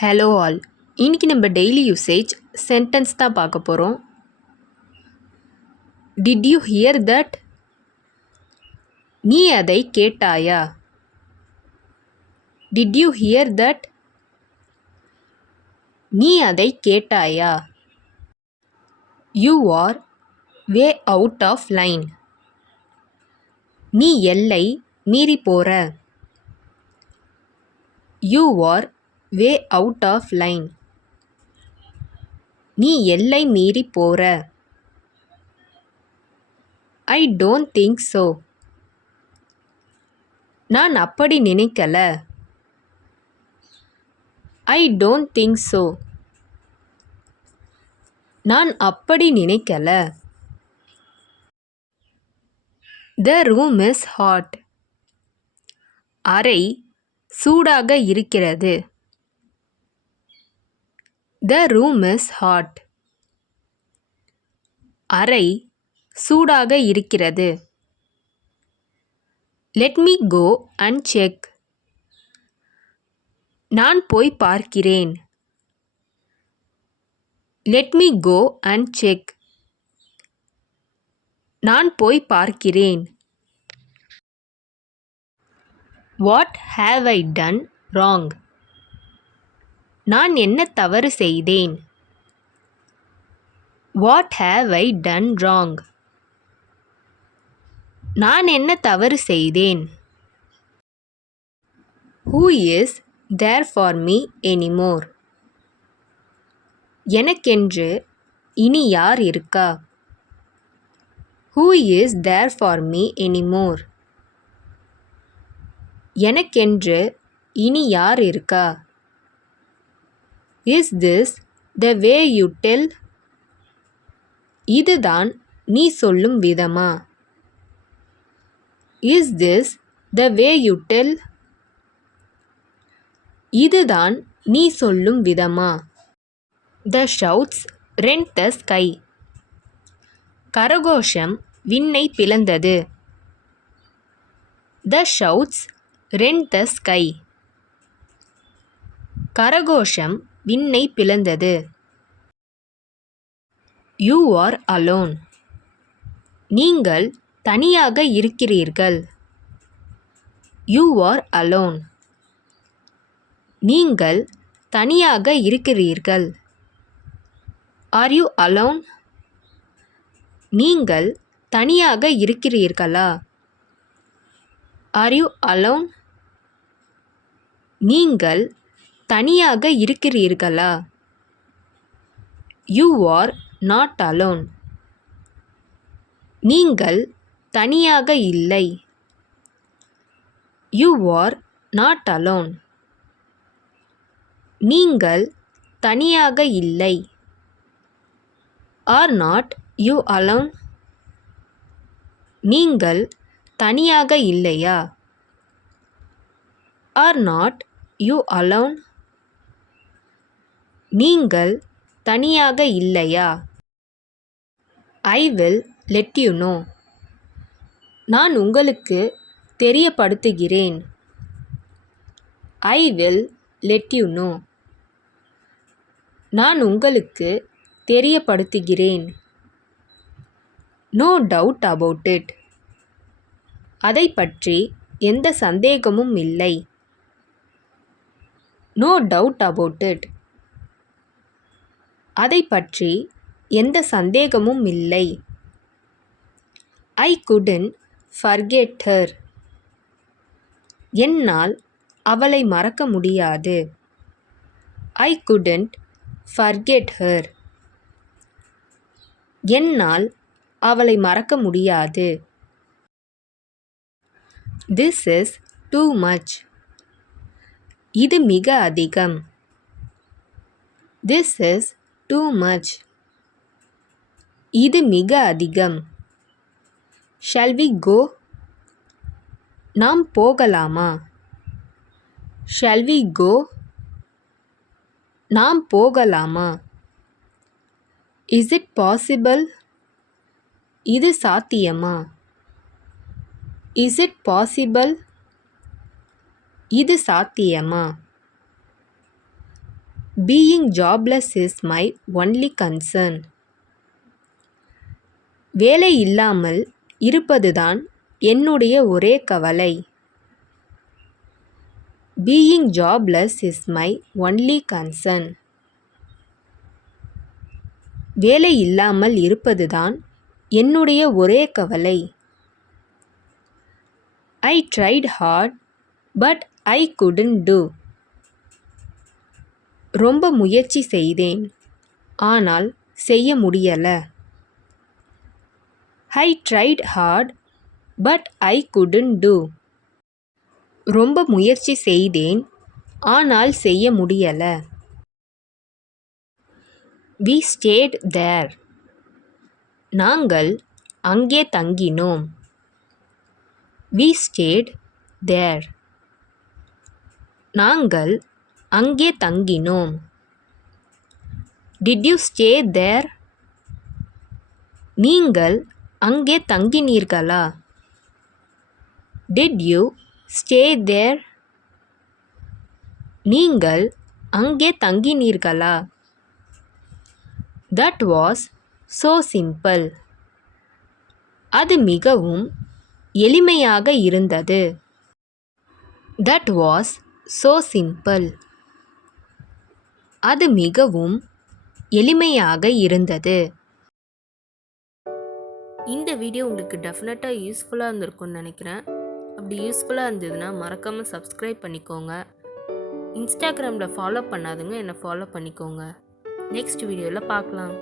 Hello all. இன்னைக்கு நம்ம daily usage sentence தான் பார்க்க போகிறோம். Did you hear that? நீ அதை கேட்டாயா? Did you hear that? நீ அதை கேட்டாயா? You are way out of line. நீ எல்லை மீறி போற. You are way out of line. நீ எல்லை மீறி போற. I don't think so. நான் அப்படி நினைக்கல. I don't think so. நான் அப்படி நினைக்கல. The room is hot. அறை சூடாக இருக்கிறது. The room is hot. அறை சூடாக இருக்கிறது. Let me go and check. நான் போய் பார்க்கிறேன். Let me go and check. நான் போய் பார்க்கிறேன். What have I done wrong? நான் என்ன தவறு செய்தேன்? What have I done wrong? நான் என்ன தவறு செய்தேன்? Who is there for me anymore? எனக்கென்று இனி யார் இருக்கா? Who is there for me anymore? எனக்கென்று இனி யார் இருக்கா? Is this the way you tell? இதுதான் நீ சொல்லும் விதமா? Is this the way you tell? இதுதான் நீ சொல்லும் விதமா? த ஷவுட்ஸ் ரெண்ட் த ஸ்கை. கரகோஷம் விண்ணை பிளந்தது. The shouts rent the sky. கரகோஷம் விண்ணை பிளந்தது. You are alone. நீங்கள் தனியாக இருக்கிறீர்கள். You are alone. நீங்கள் தனியாக இருக்கிறீர்கள். Are you alone? நீங்கள் தனியாக இருக்கிறீர்களா? Are you alone? நீங்கள் தனியாக இருக்கிறீர்களா? You are not alone. நீங்கள் தனியாக இல்லை. You are not alone. நீங்கள் தனியாக இல்லை. Are not you alone? நீங்கள் தனியாக இல்லையா? Are not you alone? நீங்கள் தனியாக இல்லையா? I will let you know. நான் உங்களுக்கு தெரியப்படுத்துகிறேன். I will let you know. நான் உங்களுக்கு தெரியப்படுத்துகிறேன். No doubt about it. அதை பற்றி எந்த சந்தேகமும் இல்லை. No doubt about it. அதை பற்றி எந்த சந்தேகமும் இல்லை. I couldn't forget her. என்னால் அவளை மறக்க முடியாது. I couldn't forget her. என்னால் அவளை மறக்க முடியாது. This is too much. இது மிக அதிகம். This is too much. இது மிக அதிகம். Shall we go? நாம் போகலாமா? Shall we go? நாம் போகலாமா? Is it possible? இது சாத்தியமா? Is it possible? இது சாத்தியமா? Being jobless is my only concern. வேலை இல்லாமல் இருப்பதுதான் என்னுடைய ஒரே கவலை. Being jobless is my only concern. வேலை இல்லாமல் இருப்பதுதான் என்னுடைய ஒரே கவலை. I tried hard, but I couldn't do. ரொம்ப முயற்சி செய்தேன், ஆனால் செய்ய முடியல. I tried hard, but I couldn't do. ரொம்ப முயற்சி செய்தேன், ஆனால் செய்ய முடியல. We stayed there. நாங்கள் அங்கே தங்கினோம். We stayed there. நாங்கள் அங்கே தங்கினோம். Did you stay there? நீங்கள் அங்கே தங்கினீர்களா? Did you stay there? நீங்கள் அங்கே தங்கினீர்களா? That was so simple. அது மிகவும் எளிமையாக இருந்தது. That was so simple. அது மிகவும் எளிமையாக இருந்தது. இந்த வீடியோ உங்களுக்கு டெஃபினட்டாக யூஸ்ஃபுல்லாக இருந்திருக்கும்னு நினைக்கிறேன். அப்படி யூஸ்ஃபுல்லாக இருந்ததுன்னா மறக்காமல் சப்ஸ்கிரைப் பண்ணிக்கோங்க. இன்ஸ்டாகிராமில் ஃபாலோ பண்ணாதுங்க, என்னை ஃபாலோ பண்ணிக்கோங்க. நெக்ஸ்ட் வீடியோவில் பார்க்கலாம்.